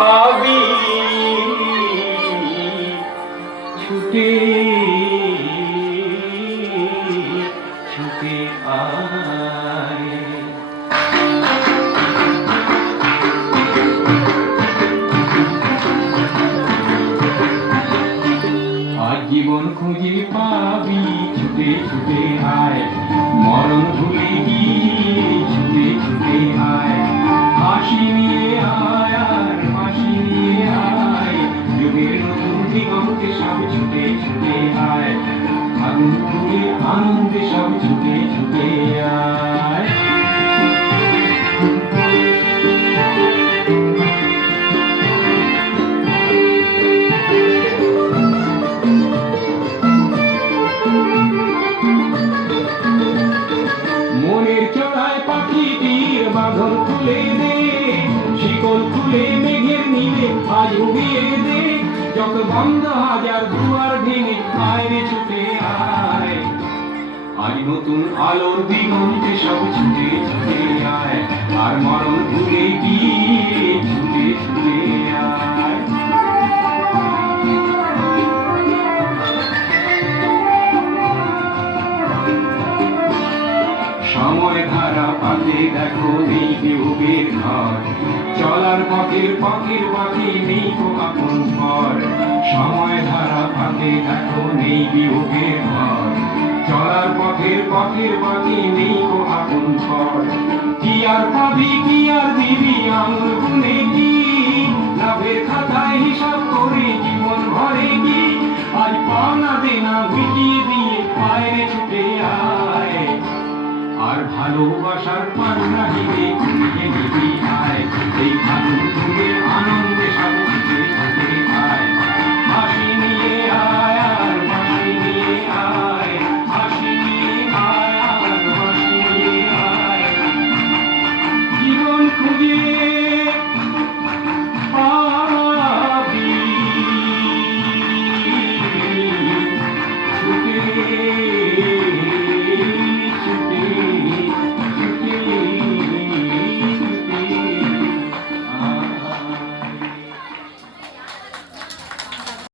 পাবি ছুটে ছুটে আয়। আজ জীবন খুঁজে পাবি ছুটে ছুটে আয়, মরণ ভুলে গিয়ে ছুটে ছুটে আয়। হাসি নিয়ে আয় আর হাসি নিয়ে আয়, যুগের নতুন দিগন্তে সব ছুটে ছুটে আয়। আগুন পুড়ে আনন্দে সব ছুটে ছুটে আয়। মনের চড়ায় পাখিটির বাঁধন খুলে দে, শিকল খুলে মেঘের নীলে আজ উড়িয়ে দে। যত বন্ধ হাজার দুয়ার ভেঙে আয় রে ছুটে আয়। আজ নতুন আলোর দিগন্তে সব ছুটে ছুটে আয়, আর মরণ ভুলে গিয়ে ছুটে ছুটে আয়। সময় ধারা পাতে দেখো নেই বিয়োগের ঘর, চলার পথের পথের পথে নেই তো আপন পর। সময় ধারা পাতে দেখো নেই বিয়োগের ঘর, চলার পথের পথের পথে নেই তো আপন পর। কি আর পাবি কি আর দিবি আঙুল গুনে কি, লাভের খাতায় হিসাব করে জীবন ভরে কি। আজ পাওনা দেনা মিটিয়ে দিয়ে পায়ে ছুটে আয়, আর ভালোবাসার পান্না হিলে কুড়িয়ে নিবি আয়। এই আগুন ধুয়ে